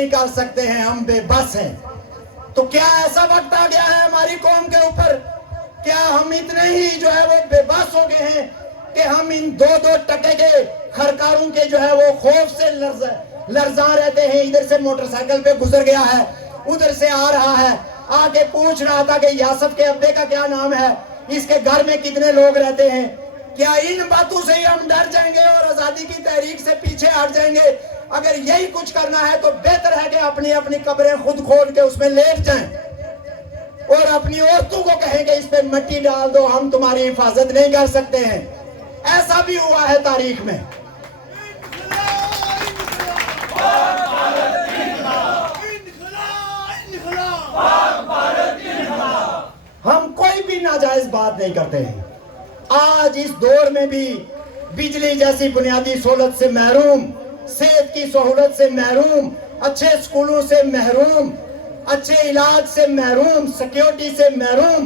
نہیں کر سکتے ہیں، ہم بے بس ہیں۔ تو کیا ایسا وقت آ گیا ہے ہماری قوم کے اوپر، کیا ہم اتنے ہی جو ہے وہ بے بس ہو گئے ہیں کہ ہم ان 2-2 ٹکے کے خرکاروں کے جو ہے وہ خوف سے لرزاں رہتے ہیں؟ ادھر سے موٹر سائیکل پہ گزر گیا ہے، ادھر سے آ رہا ہے، آ کے پوچھ رہا تھا کہ یاسف کے ابے کا کیا نام ہے، اس کے گھر میں کتنے لوگ رہتے ہیں۔ کیا ان باتوں سے ہی ہم ڈر جائیں گے اور آزادی کی تحریک سے پیچھے ہٹ جائیں گے؟ اگر یہی کچھ کرنا ہے تو بہتر ہے کہ اپنی اپنی قبریں خود کھود کے اس میں لیٹ جائیں اور اپنی عورتوں کو کہیں کہ اس پہ مٹی ڈال دو، ہم تمہاری حفاظت نہیں کر سکتے ہیں۔ ایسا بھی ہوا ہے تاریخ میں۔ ہم کوئی بھی ناجائز بات نہیں کرتے ہیں۔ آج اس دور میں بھی بجلی جیسی بنیادی سہولت سے محروم، صحت کی سہولت سے محروم، اچھے اسکولوں سے محروم، اچھے علاج سے محروم، سیکیورٹی سے محروم۔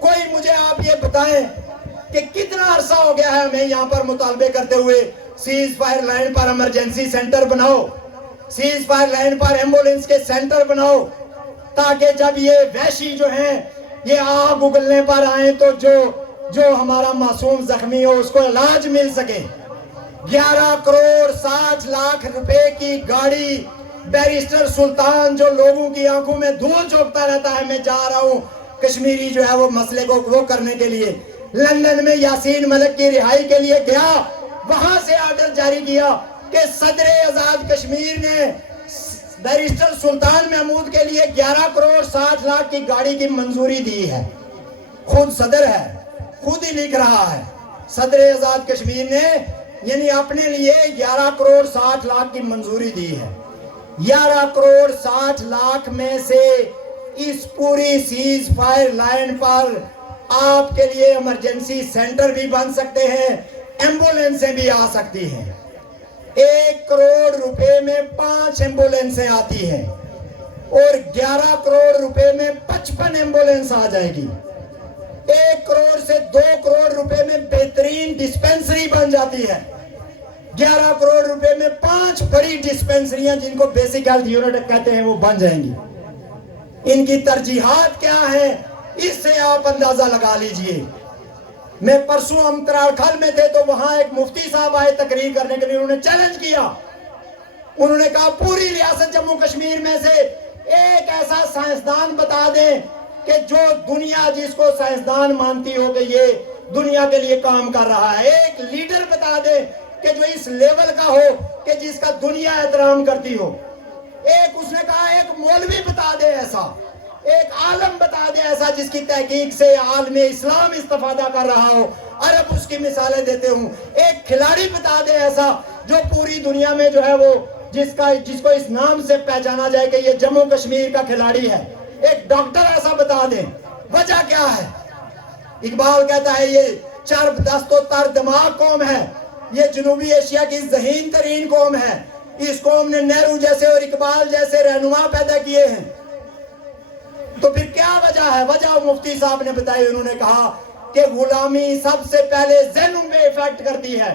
کوئی مجھے آپ یہ بتائیں کہ کتنا عرصہ ہو گیا ہے ہمیں یہاں پر مطالبے کرتے ہوئے سیز فائر لائن پر ایمرجنسی سینٹر بناؤ، سیز فائر لائن پر ایمبولنس کے سینٹر بناؤ، تاکہ جب یہ وحشی جو ہیں یہ آگ اگلنے پر آئیں تو جو ہمارا معصوم زخمی ہو اس کو علاج مل سکے۔ 11,60,00,000 روپے کی گاڑی بیرسٹر سلطان جو لوگوں کی آنکھوں میں دھول جھونکتا رہتا ہے، میں جا رہا ہوں کشمیری جو ہے وہ مسئلے کو وہ کرنے کے لیے، لندن میں یاسین ملک کی رہائی کے لیے گیا، وہاں سے آرڈر جاری کیا کہ صدر آزاد کشمیر نے بیرسٹر سلطان محمود کے لیے 11,60,00,000 کی گاڑی کی منظوری دی ہے۔ خود صدر ہے، خود ہی لکھ رہا ہے، صدر آزاد کشمیر نے یعنی اپنے لیے 11,60,00,000 کی منظوری دی ہے۔ 11,60,00,000 میں سے اس پوری سیز فائر لائن پر آپ کے لیے ایمرجنسی سینٹر بھی بن سکتے ہیں، ایمبولنسیں بھی آ سکتی ہیں۔ 1 کروڑ روپے میں 5 ایمبولنسیں آتی ہیں اور 11 کروڑ روپے میں 55 ایمبولنس آ جائے گی۔ 1 کروڑ سے 2 کروڑ روپے میں بہترین ڈسپینسری بن جاتی ہے۔ 11 کروڑ روپے میں 5 بڑی ڈسپینسریاں جن کو بیسک ہیلتھ یونٹ کہتے ہیں وہ بن جائیں گی۔ ان کی ترجیحات کیا ہیں اس سے آپ اندازہ لگا لیجئے۔ میں پرسوں ہم ترالکھل میں تھے تو وہاں ایک مفتی صاحب آئے تقریر کرنے کے لیے، انہوں نے چیلنج کیا، انہوں نے کہا پوری ریاست جموں کشمیر میں سے ایک ایسا سائنسدان بتا دیں کہ جو دنیا جس کو سائنسدان مانتی ہو کہ یہ دنیا کے لیے کام کر رہا ہے، ایک لیڈر بتا دیں کہ جو اس لیول کا ہو کہ جس کا دنیا احترام کرتی ہو۔ ایک اس نے کہا ایک مولوی بتا دے ایسا، ایک عالم بتا دے ایسا جس کی تحقیق سے عالم اسلام استفادہ کر رہا ہو، عرب اس کی مثالیں دیتے ہوں۔ ایک کھلاڑی بتا دے ایسا جو پوری دنیا میں جو ہے وہ جس کو اس نام سے پہچانا جائے کہ یہ جموں کشمیر کا کھلاڑی ہے۔ ایک ڈاکٹر ایسا بتا دیں۔ وجہ کیا ہے؟ اقبال کہتا ہے یہ چرب دست و تر دماغ قوم ہے، یہ جنوبی ایشیا کی ذہین ترین قوم ہے، اس قوم نے نہرو جیسے اور اقبال جیسے رہنما پیدا کیے ہیں۔ تو پھر کیا وجہ ہے؟ وجہ مفتی صاحب نے بتائی، انہوں نے کہا کہ غلامی سب سے پہلے ذہنوں پہ ایفیکٹ کرتی ہے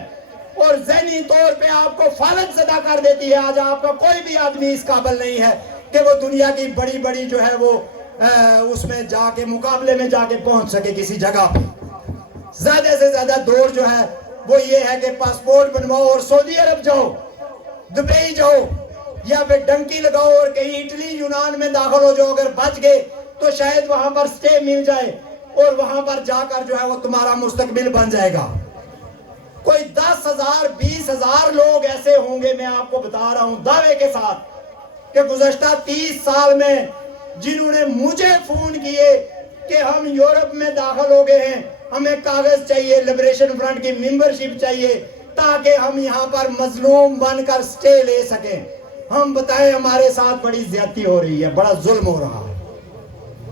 اور ذہنی طور پہ آپ کو فالج زدہ کر دیتی ہے۔ آج آپ کا کوئی بھی آدمی اس قابل نہیں ہے کہ وہ دنیا کی بڑی بڑی جو ہے وہ اس میں جا کے مقابلے میں جا کے پہنچ سکے کسی جگہ پہ۔ زیادہ سے زیادہ دور جو ہے وہ یہ ہے کہ پاسپورٹ بنواؤ اور سعودی عرب جاؤ، دبئی جاؤ، یا پھر ڈنکی لگاؤ اور کہیں اٹلی یونان میں داخل ہو جاؤ۔ اگر بچ گئے تو شاید وہاں پر سٹے مل جائے اور وہاں پر جا کر جو ہے وہ تمہارا مستقبل بن جائے گا۔ کوئی 10,000 20,000 لوگ ایسے ہوں گے، میں آپ کو بتا رہا ہوں دعوے کے ساتھ کہ گزشتہ 30 سال میں جنہوں نے مجھے فون کیے کہ ہم یورپ میں داخل ہو گئے ہیں، ہمیں کاغذ چاہیے، لبریشن فرنٹ کی ممبرشپ چاہیے تاکہ ہم یہاں پر مظلوم بن کر سٹے لے سکیں۔ ہم بتائیں ہمارے ساتھ بڑی زیادتی ہو رہی ہے، بڑا ظلم ہو رہا ہے۔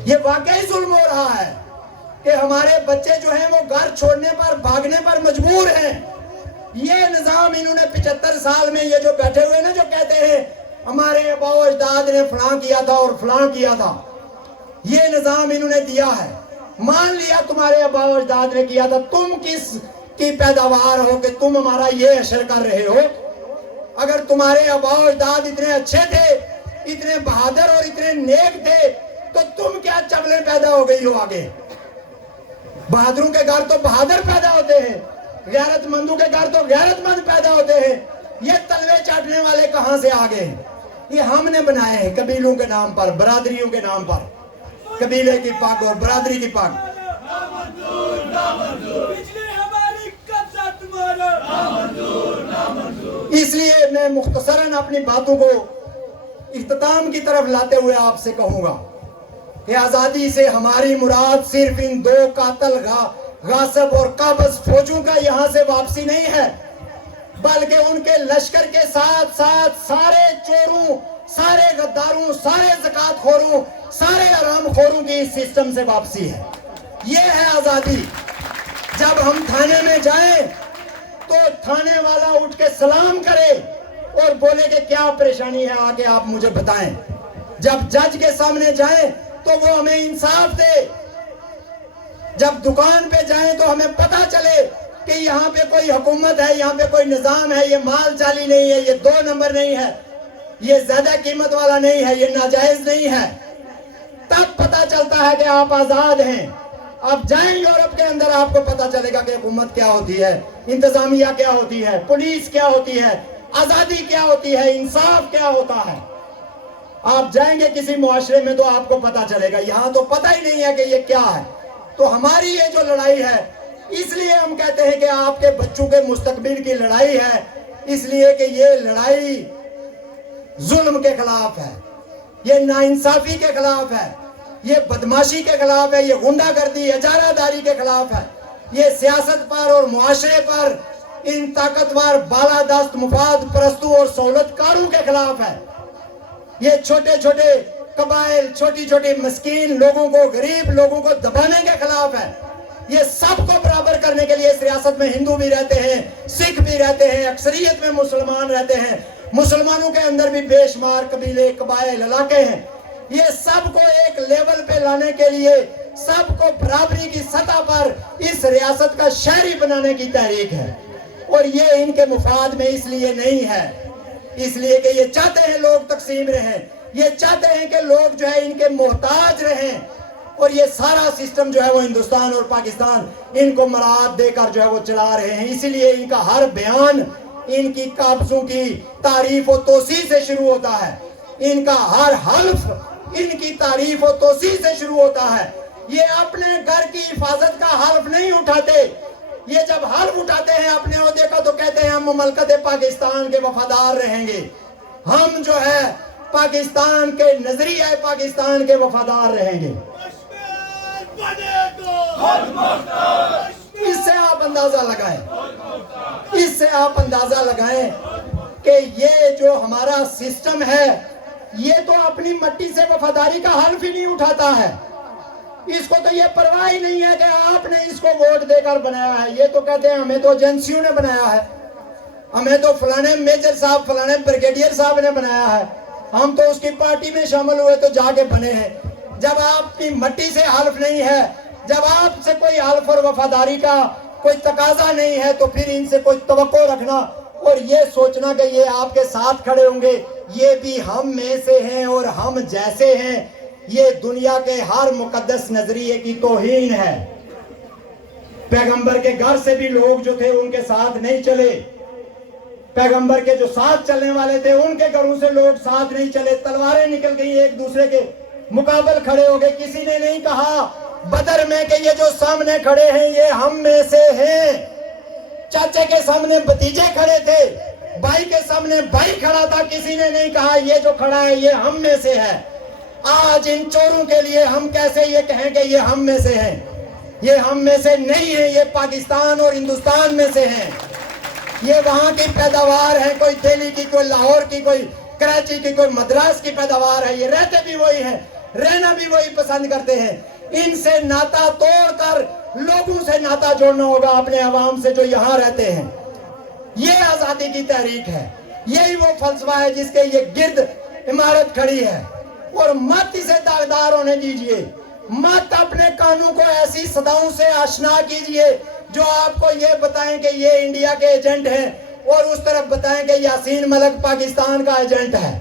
یہ واقعی ظلم ہو رہا ہے کہ ہمارے بچے جو ہیں وہ گھر چھوڑنے پر بھاگنے پر مجبور ہیں۔ یہ نظام انہوں نے 75 سال میں یہ جو بیٹھے ہوئے نا جو کہتے ہیں ہمارے آباء و اجداد نے فلاں کیا تھا اور فلاں کیا تھا، یہ نظام انہوں نے دیا ہے۔ مان لیا تمہارے آباء و اجداد نے کیا تھا، تم کس کی پیداوار ہو کہ تم ہمارا یہ حشر کر رہے ہو؟ اگر تمہارے آبا و اجداد اتنے اچھے تھے، اتنے بہادر اور اتنے نیک تھے، تو تم کیا چبلیں پیدا ہو گئی ہو آگے؟ بہادروں کے گھر تو بہادر پیدا ہوتے ہیں، غیرت مندوں کے گھر تو غیرت مند پیدا ہوتے ہیں. یہ تلوے چاٹنے والے کہاں سے آ گئے؟ یہ ہم نے بنائے ہیں قبیلوں کے نام پر، برادریوں کے نام پر. قبیلے کی پاک اور برادری کی پاک. اس لیے میں مختصراً اپنی باتوں کو اختتام کی طرف لاتے ہوئے آپ سے کہوں گا کہ آزادی سے ہماری مراد صرف ان دو قاتل غاصب اور قابض فوجوں کا یہاں سے واپسی نہیں ہے، بلکہ ان کے لشکر کے ساتھ ساتھ سارے چوروں، سارے غداروں، سارے زکوٰۃ خوروں، سارے حرام خوروں کی اس سسٹم سے واپسی ہے. یہ ہے آزادی. جب ہم تھانے میں جائیں تو تھانے والا اٹھ کے سلام کرے اور بولے کہ کیا پریشانی ہے، آگے آپ مجھے بتائیں. جب جج کے سامنے جائیں تو وہ ہمیں انصاف دے. جب دکان پہ جائیں تو ہمیں پتہ چلے کہ یہاں پہ کوئی حکومت ہے، یہاں پہ کوئی نظام ہے، یہ مال چالی نہیں ہے، یہ 2 نمبر نہیں ہے، یہ زیادہ قیمت والا نہیں ہے، یہ ناجائز نہیں ہے. تب پتہ چلتا ہے کہ آپ آزاد ہیں. آپ جائیں یورپ کے اندر، آپ کو پتہ چلے گا کہ حکومت کیا ہوتی ہے، انتظامیہ کیا ہوتی ہے، پولیس کیا ہوتی ہے، آزادی کیا ہوتی ہے، انصاف کیا ہوتا ہے. آپ جائیں گے کسی معاشرے میں تو آپ کو پتہ چلے گا. یہاں تو پتہ ہی نہیں ہے کہ یہ کیا ہے. تو ہماری یہ جو لڑائی ہے، اس لیے ہم کہتے ہیں کہ آپ کے بچوں کے مستقبل کی لڑائی ہے، اس لیے کہ یہ لڑائی ظلم کے خلاف ہے، یہ ناانصافی کے خلاف ہے، یہ بدماشی کے خلاف ہے، یہ غنڈہ گردی، اجارہ داری کے خلاف ہے، یہ سیاست پر اور معاشرے پر ان طاقتور بالادست مفاد پرستوں اور سہولت کاروں کے خلاف ہے. یہ چھوٹے چھوٹے قبائل، چھوٹی چھوٹی مسکین لوگوں کو، غریب لوگوں کو دبانے کے خلاف ہے. یہ سب کو برابر کرنے کے لیے اس ریاست میں ہندو بھی رہتے ہیں، سکھ بھی رہتے ہیں، اکثریت میں مسلمان رہتے ہیں، مسلمانوں کے اندر بھی بے شمار قبیلے، قبائل، علاقے ہیں. یہ سب کو ایک لیول پہ لانے کے لیے، سب کو برابری کی سطح پر اس ریاست کا شہری بنانے کی تحریک ہے. اور یہ ان کے مفاد میں اس لیے نہیں ہے، اس لیے کہ یہ چاہتے ہیں لوگ تقسیم رہیں، یہ چاہتے ہیں کہ لوگ جو ہے ان کے محتاج رہیں. اور یہ سارا سسٹم جو ہے وہ ہندوستان اور پاکستان ان کو مراعات دے کر جو ہے وہ چلا رہے ہیں. اسی لیے ان کا ہر بیان ان کی قابضوں کی تعریف و توصیح سے شروع ہوتا ہے. ان کا ہر حلف ان کی تعریف و توصیح سے شروع ہوتا ہے. یہ اپنے گھر کی حفاظت کا حلف نہیں اٹھاتے. یہ جب حلف اٹھاتے ہیں اپنے عہدے کا تو کہتے ہیں ہم مملکت پاکستان کے وفادار رہیں گے، ہم جو ہے پاکستان کے نظریہ پاکستان کے وفادار رہیں گے. اس سے آپ اندازہ لگائیں، اس سے آپ اندازہ لگائیں کہ یہ جو ہمارا سسٹم ہے یہ تو اپنی مٹی سے وفاداری کا حلف ہی نہیں اٹھاتا ہے. اس کو تو یہ پرواہ ہی نہیں ہے کہ آپ نے اس کو ووٹ دے کر بنایا ہے. یہ تو کہتے ہیں ہمیں تو ایجنسیوں نے بنایا ہے، ہمیں تو فلانے میجر صاحب، فلانے بریگیڈیئر صاحب نے بنایا ہے، ہم تو اس کی پارٹی میں شامل ہوئے تو جا کے بنے ہیں. جب آپ کی مٹی سے حلف نہیں ہے، جب آپ سے کوئی حلف اور وفاداری کا کوئی تقاضا نہیں ہے، تو پھر ان سے کوئی توقع رکھنا اور یہ سوچنا کہ یہ آپ کے ساتھ کھڑے ہوں گے، یہ بھی ہم میں سے ہیں اور ہم جیسے ہیں، یہ دنیا کے ہر مقدس نظریے کی توہین ہے. پیغمبر کے گھر سے بھی لوگ جو تھے ان کے ساتھ نہیں چلے، پیغمبر کے جو ساتھ چلنے والے تھے ان کے گھروں سے لوگ ساتھ نہیں چلے. تلواریں نکل گئی، ایک دوسرے کے مقابل کھڑے ہو گئے. کسی نے نہیں کہا بدر میں کہ یہ جو سامنے کھڑے ہیں یہ ہم میں سے ہیں. چاچے کے سامنے بھتیجے کھڑے تھے، بھائی کے سامنے بھائی کھڑا تھا، کسی نے نہیں کہا یہ جو کھڑا ہے یہ ہم میں سے ہے. آج ان چوروں کے لیے ہم کیسے یہ کہیں کہ یہ ہم میں سے ہیں؟ یہ ہم میں سے نہیں ہیں، یہ پاکستان اور ہندوستان میں سے ہیں. یہ وہاں کی پیداوار ہے، کوئی دہلی کی، کوئی لاہور کی، کوئی کراچی کی، کوئی مدراس کی پیداوار ہے. یہ رہتے بھی وہی ہیں، رہنا بھی وہی پسند کرتے ہیں. ان سے ناتا توڑ کر لوگوں سے ناتا جوڑنا ہوگا، اپنے عوام سے جو یہاں رہتے ہیں. یہ آزادی کی تحریک ہے، یہی وہ فلسفہ ہے جس کے یہ گرد عمارت کھڑی ہے. اور مت اسے داغدار ہونے دیجئے، مت اپنے کانوں کو ایسی صداؤں سے آشنا کیجئے جو آپ کو یہ بتائیں کہ یہ انڈیا کے ایجنٹ ہیں، اور اس طرف بتائیں کہ یاسین ملک پاکستان کا ایجنٹ ہے،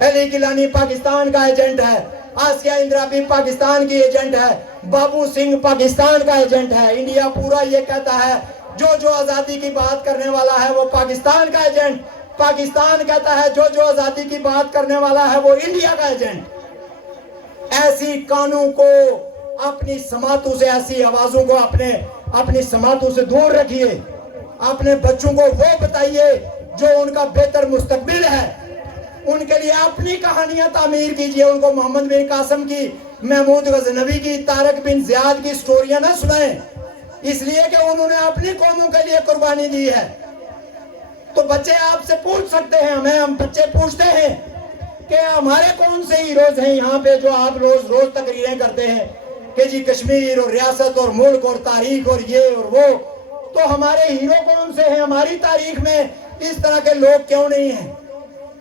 علی گیلانی پاکستان کا ایجنٹ ہے، آسیہ اندرابی پاکستان کی ایجنٹ ہے، بابو سنگھ پاکستان کا ایجنٹ ہے۔ انڈیا پورا یہ کہتا ہے جو آزادی کی بات کرنے والا ہے وہ پاکستان کا ایجنٹ، پاکستان کہتا ہے جو آزادی کی بات کرنے والا ہے وہ انڈیا کا ایجنٹ۔ ایسی کانوں کو اپنی سماعتوں سے، ایسی آوازوں کو اپنی سماعتوں سے دور رکھیے۔ اپنے بچوں کو وہ بتائیے جو ان کا بہتر مستقبل ہے، ان کے لیے اپنی کہانیاں تعمیر کیجئے۔ ان کو محمد بن قاسم کی، محمود غزنوی کی، طارق بن زیاد کی سٹوریاں نہ سنائیں، اس لیے کہ انہوں نے اپنی قوموں کے لیے قربانی دی ہے۔ تو بچے آپ سے پوچھ سکتے ہیں، ہم بچے پوچھتے ہیں کہ ہمارے کون سے ہیروز ہیں یہاں پہ جو آپ روز تقریریں کرتے ہیں کہ جی کشمیر اور ریاست اور ملک اور تاریخ اور یہ اور وہ، تو ہمارے ہیرو کون سے ہیں؟ ہماری تاریخ میں اس طرح کے لوگ کیوں نہیں ہیں؟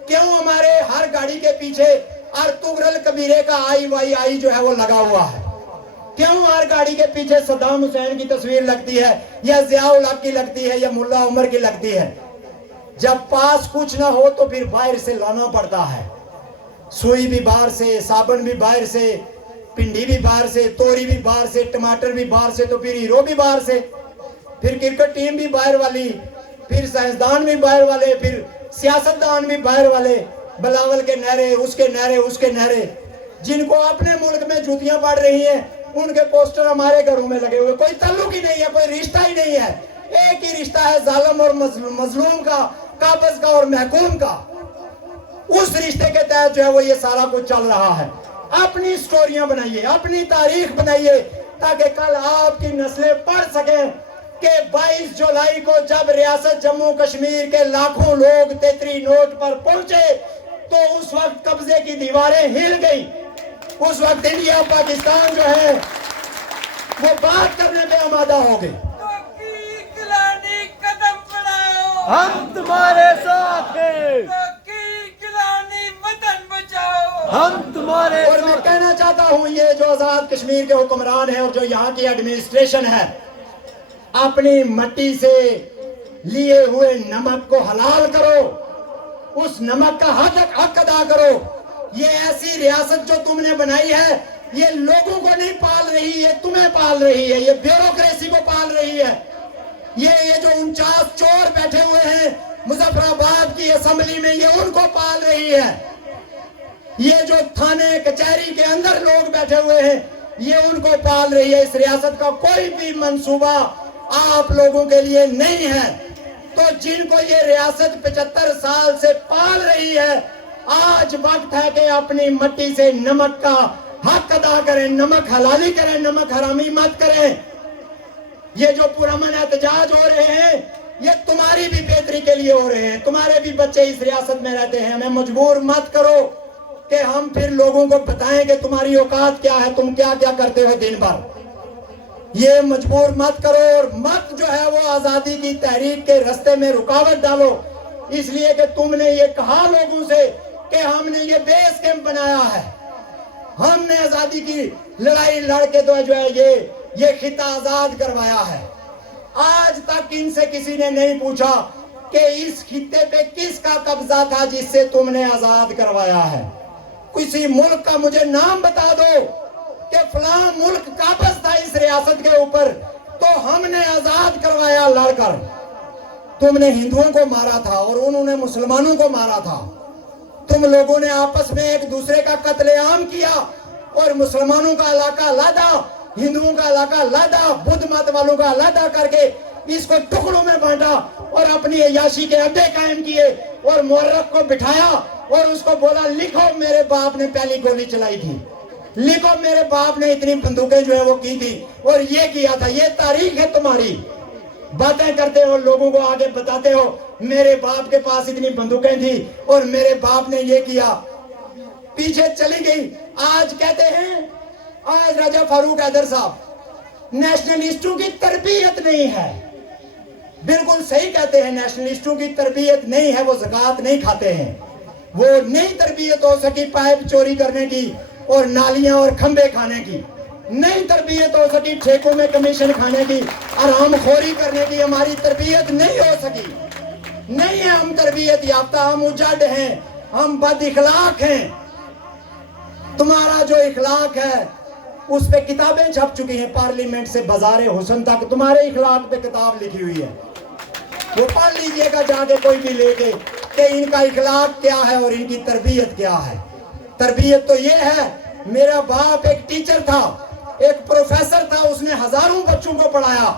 کیوں ہمارے ہر گاڑی کے پیچھے ارطغرل قبیلے کا IYI جو ہے وہ لگا ہوا ہے؟ کیوں ہر گاڑی کے پیچھے صدام حسین کی تصویر لگتی ہے، یا ضیاء الحق کی لگتی ہے، یا ملا عمر کی لگتی ہے؟ جب پاس کچھ نہ ہو تو پھر باہر سے لانا پڑتا ہے، سوئی بھی باہر سے، صابن بھی باہر سے، پنڈی بھی باہر سے، توری بھی باہر سے، ٹماٹر بھی باہر سے، تو پھر ہیرو بھی باہر سے، پھر کرکٹ ٹیم بھی باہر والی، پھر سائنسدان بھی باہر والے، پھر سیاستدان بھی باہر والے، بلاول کے نعرے، اس کے نعرے، جن کو اپنے ملک میں جوتیاں پڑ رہی ہیں ان کے پوسٹر ہمارے گھروں میں لگے ہوئے، کوئی تعلق ہی نہیں ہے، کوئی رشتہ ہی نہیں ہے۔ ایک ہی رشتہ ہے ظالم اور مظلوم کا، قابض کا اور محکوم کا۔ اس رشتے کے تحت جو ہے وہ یہ سارا کچھ چل رہا ہے۔ اپنی سٹوریاں بنائیے، اپنی تاریخ بنائیے، تاکہ کل آپ کی نسلیں پڑھ سکیں کہ 22 جولائی کو جب ریاست جموں کشمیر کے لاکھوں لوگ 33 نوٹ پر پہنچے تو اس وقت قبضے کی دیواریں ہل گئی۔ اس وقت انڈیا پاکستان جو ہے وہ بات کرنے پہ آمادہ ہو گئی۔ قدم بڑھاؤ، ہم تمہارے ساتھ ہیں، وطن بچاؤ، ہم تمہارے اور میں کہنا چاہتا ہوں یہ جو آزاد کشمیر کے حکمران ہیں اور جو یہاں کی ایڈمنسٹریشن ہے، اپنی مٹی سے لیے ہوئے نمک کو حلال کرو، اس نمک کا حق ادا کرو۔ یہ ایسی ریاست جو تم نے بنائی ہے یہ لوگوں کو نہیں پال رہی، یہ تمہیں پال رہی ہے، یہ بیوروکریسی کو پال رہی ہے۔ یہ جو 49 چور بیٹھے ہوئے ہیں مظفر آباد کی اسمبلی میں، یہ ان کو پال رہی ہے۔ یہ جو تھانے کچہری کے اندر لوگ بیٹھے ہوئے ہیں یہ ان کو پال رہی ہے۔ اس ریاست کا کوئی بھی منصوبہ آپ لوگوں کے لیے نہیں ہے۔ تو جن کو یہ ریاست 75 سال سے پال رہی ہے، آج وقت ہے کہ اپنی مٹی سے نمک کا حق ادا کریں، نمک حلالی کریں، نمک حرامی مت کریں۔ یہ جو پرامن احتجاج ہو رہے ہیں یہ تمہاری بھی بہتری کے لیے ہو رہے ہیں، تمہارے بھی بچے اس ریاست میں رہتے ہیں۔ ہمیں مجبور مت کرو کہ ہم پھر لوگوں کو بتائیں کہ تمہاری اوقات کیا ہے، تم کیا کیا کرتے ہو دن بھر۔ یہ مجبور مت کرو، اور مت جو ہے وہ آزادی کی تحریک کے رستے میں رکاوٹ ڈالو، اس لیے کہ تم نے یہ کہا لوگوں سے کہ ہم نے یہ بیس کیمپ بنایا ہے، ہم نے آزادی کی لڑائی لڑ کے تو جو ہے یہ خطہ آزاد کروایا ہے۔ آج تک ان سے کسی نے نہیں پوچھا کہ اس خطے پہ کس کا قبضہ تھا جس سے تم نے آزاد کروایا ہے۔ کسی ملک کا مجھے نام بتا دو کہ فلاں ملک قابض تھا اس ریاست کے اوپر تو ہم نے آزاد کروایا لڑ کر۔ تم نے ہندوؤں کو مارا تھا اور انہوں نے مسلمانوں کو مارا تھا، تم لوگوں نے آپس میں ایک دوسرے کا قتل عام کیا اور مسلمانوں کا علاقہ علیحدہ، ہندوؤں کا علاقہ علیحدہ، بدھ مت والوں کا علیحدہ کر کے اس کو ٹکڑوں میں بانٹا اور اپنی عیاشی کے اڈے قائم کیے اور مورخ کو بٹھایا اور اس کو بولا لکھو میرے باپ نے پہلی گولی چلائی تھی، لکھو میرے باپ نے اتنی بندوقیں جو ہے وہ کی تھی اور یہ کیا تھا۔ یہ تاریخ ہے تمہاری، باتیں کرتے ہو، لوگوں کو آگے بتاتے ہو میرے باپ کے پاس اتنی بندوقیں تھی اور میرے باپ نے یہ کیا، پیچھے چلی گئی۔ آج کہتے ہیں، آج راجہ فاروق حیدر صاحب نیشنلسٹوں کی تربیت نہیں ہے، بالکل صحیح کہتے ہیں، نیشنلسٹوں کی تربیت نہیں ہے، وہ زکوٰۃ نہیں کھاتے ہیں، وہ نہیں تربیت ہو سکی پائپ چوری کرنے کی اور نالیاں اور کھمبے کھانے کی، نہیں تربیت ہو سکی ٹھیکوں میں کمیشن کھانے کی، حرام خوری کرنے کی، ہماری تربیت نہیں ہو سکی۔ نہیں ہے ہم تربیت یافتہ، ہم اجڑ ہیں، ہم بد اخلاق ہیں۔ تمہارا جو اخلاق ہے اس پہ کتابیں چھپ چکی ہیں، پارلیمنٹ سے بازار حسن تک تمہارے اخلاق پہ کتاب لکھی ہوئی ہے، وہ پڑھ لیجئے گا جا کے کوئی بھی لے کے کہ ان کا اخلاق کیا ہے اور ان کی تربیت کیا ہے۔ تربیت تو یہ ہے، میرا باپ ایک ٹیچر تھا، ایک پروفیسر تھا، اس نے ہزاروں بچوں کو پڑھایا،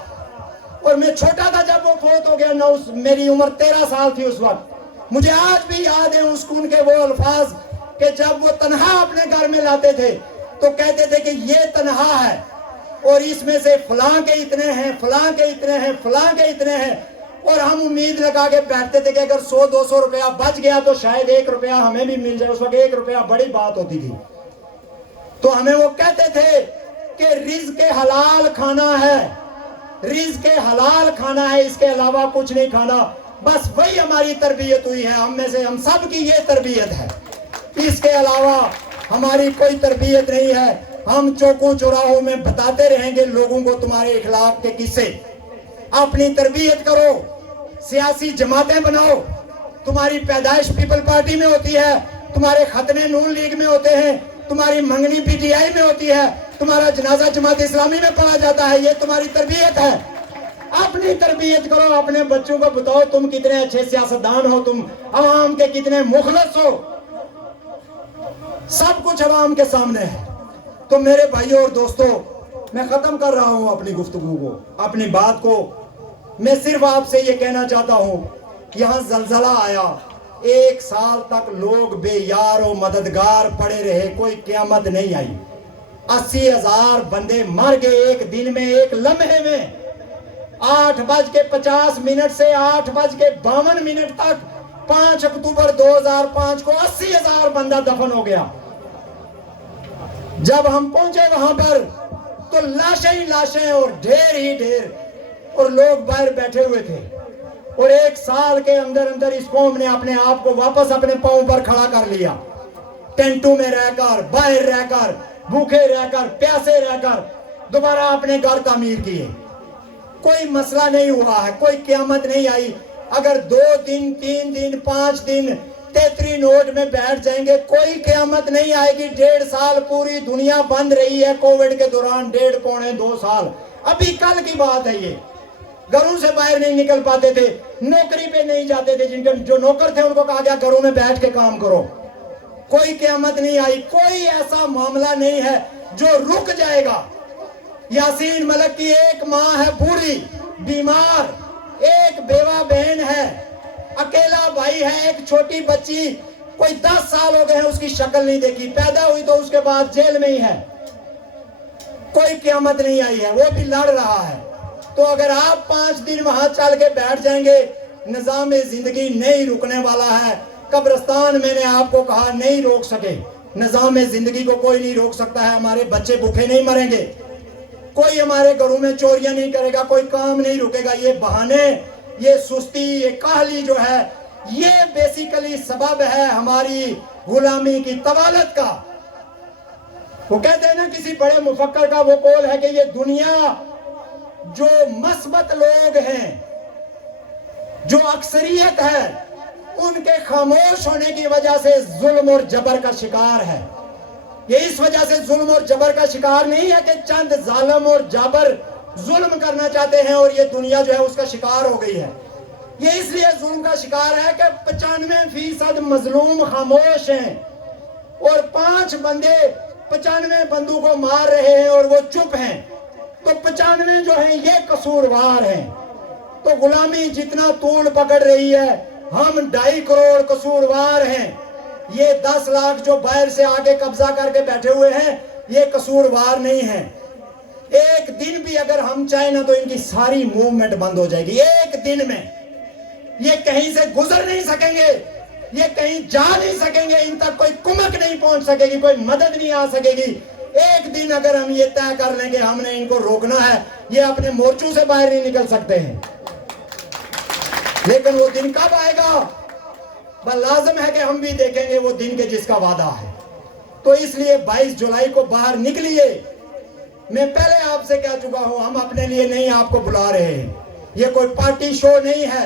اور میں چھوٹا تھا جب وہ فوت ہو گیا، میری عمر 13 سال تھی اس وقت۔ مجھے آج بھی یاد ہے اس ان کے وہ الفاظ کہ جب وہ تنہا اپنے گھر میں لاتے تھے تو کہتے تھے کہ یہ تنہا ہے اور اس میں سے فلاں کے اتنے ہیں، فلاں کے اتنے ہیں، فلاں کے اتنے ہیں، اور ہم امید لگا کے بیٹھتے تھے کہ اگر 100-200 روپیہ بچ گیا تو شاید 1 روپیہ ہمیں بھی مل جائے۔ اس وقت 1 روپیہ بڑی بات ہوتی تھی، تو ہمیں وہ کہتے تھے کہ رزق حلال کھانا ہے، رزق حلال کھانا ہے، اس کے علاوہ کچھ نہیں کھانا۔ بس وہی ہماری تربیت ہوئی ہے، ہم میں سے ہم سب کی یہ تربیت ہے، اس کے علاوہ ہماری کوئی تربیت نہیں ہے۔ ہم چوکوں چوراہوں میں بتاتے رہیں گے لوگوں کو تمہارے اخلاق کے قصے۔ اپنی تربیت کرو، سیاسی جماعتیں بناؤ، تمہاری پیدائش پیپل پارٹی میں ہوتی ہے، تمہارے ختنے نون لیگ میں ہوتے ہیں، تمہاری منگنی پی ٹی آئی میں ہوتی ہے، تمہارا جنازہ جماعت اسلامی میں پڑھا جاتا ہے، یہ تمہاری تربیت ہے۔ اپنی تربیت کرو، اپنے بچوں کو بتاؤ تم کتنے اچھے سیاستدان ہو، تم عوام کے کتنے مخلص ہو، سب کچھ عوام کے سامنے ہے۔ تو میرے بھائیوں اور دوستوں، میں ختم کر رہا ہوں اپنی گفتگو کو، اپنی بات کو۔ میں صرف آپ سے یہ کہنا چاہتا ہوں، یہاں زلزلہ آیا، 1 سال تک لوگ بے یار و مددگار پڑے رہے، کوئی قیامت نہیں آئی۔ 80,000 بندے مر گئے ایک دن میں، ایک لمحے میں۔ 8:50 سے 8:52 تک 5 اکتوبر 2005 کو 80,000 بندہ دفن ہو گیا۔ جب ہم پہنچے وہاں پر تو لاشیں ہی لاشیں اور ڈھیر ہی ڈھیر، اور لوگ باہر بیٹھے ہوئے تھے، اور 1 سال کے اندر اندر اس قوم نے اپنے آپ کو واپس اپنے پاؤں پر کھڑا کر لیا، ٹینٹوں میں رہ کر، باہر رہ کر، بھوکے رہ کر، پیاسے رہ کر دوبارہ اپنے گھر تعمیر کیے۔ کوئی مسئلہ نہیں ہوا ہے، کوئی قیامت نہیں آئی۔ اگر 2 دن 3 دن 5 دن 33 نوٹ میں بیٹھ جائیں گے، کوئی قیامت نہیں آئے گی۔ 1.5 سال پوری دنیا بند رہی ہے کووڈ کے دوران، 1.5-2 سال، ابھی کل کی بات ہے یہ۔ گھروں سے باہر نہیں نکل پاتے تھے، نوکری پہ نہیں جاتے تھے، جن کے جو نوکر تھے ان کو کہا گیا گھروں میں بیٹھ کے کام کرو۔ کوئی قیامت نہیں آئی، کوئی ایسا معاملہ نہیں ہے جو رک جائے گا۔ یاسین ملک کی 1 ماں ہے بوڑھی بیمار، 1 بیوہ بہن ہے، اکیلا بھائی ہے، 1 چھوٹی بچی، کوئی 10 سال ہو گئے ہیں اس کی شکل نہیں دیکھی، پیدا ہوئی تو اس کے بعد جیل میں ہی ہے۔ کوئی قیامت نہیں آئی ہے، وہ بھی لڑ رہا ہے۔ تو اگر آپ 5 دن وہاں چل کے بیٹھ جائیں گے، نظام زندگی نہیں رکنے والا ہے۔ قبرستان میں نے آپ کو کہا نہیں روک سکے، نظام زندگی کو کوئی نہیں روک سکتا ہے۔ ہمارے بچے بھوکے نہیں مریں گے، کوئی ہمارے گھروں میں چوریاں نہیں کرے گا، کوئی کام نہیں رکے گا۔ یہ بہانے، یہ سستی، یہ کاہلی جو ہے، یہ بیسیکلی سبب ہے ہماری غلامی کی طوالت کا۔ وہ کہتے ہیں نا کسی بڑے مفکر کا وہ قول ہے کہ یہ دنیا جو مثبت لوگ ہیں، جو اکثریت ہے، ان کے خاموش ہونے کی وجہ سے ظلم اور جبر کا شکار ہے۔ یہ اس وجہ سے ظلم اور جبر کا شکار نہیں ہے کہ چند ظالم اور جابر ظلم کرنا چاہتے ہیں اور یہ دنیا جو ہے اس کا شکار ہو گئی ہے۔ یہ اس لیے ظلم کا شکار ہے کہ 95% مظلوم خاموش ہیں، اور 5 بندے 95 بندوں کو مار رہے ہیں اور وہ چپ ہیں، تو 95 جو ہیں یہ قصوروار ہیں۔ تو غلامی جتنا طول پکڑ رہی ہے، ہم 2.5 کروڑ قصوروار ہیں۔ یہ 10 لاکھ جو باہر سے آگے قبضہ کر کے بیٹھے ہوئے ہیں، یہ قصوروار نہیں ہیں۔ ایک دن بھی اگر ہم چاہیں نا تو ان کی ساری موومنٹ بند ہو جائے گی۔ ایک دن میں یہ کہیں سے گزر نہیں سکیں گے، یہ کہیں جا نہیں سکیں گے، ان تک کوئی کمک نہیں پہنچ سکے گی، کوئی مدد نہیں آ سکے گی۔ ایک دن اگر ہم یہ طے کر لیں کہ ہم نے ان کو روکنا ہے، یہ اپنے مورچوں سے باہر نہیں نکل سکتے ہیں۔ لیکن وہ دن کب آئے گا؟ بس لازم ہے کہ ہم بھی دیکھیں گے وہ دن کے جس کا وعدہ ہے۔ تو اس لیے 22 جولائی کو باہر نکلیے۔ میں پہلے آپ سے کہہ چکا ہوں، ہم اپنے لیے نہیں آپ کو بلا رہے ہیں، یہ کوئی پارٹی شو نہیں ہے،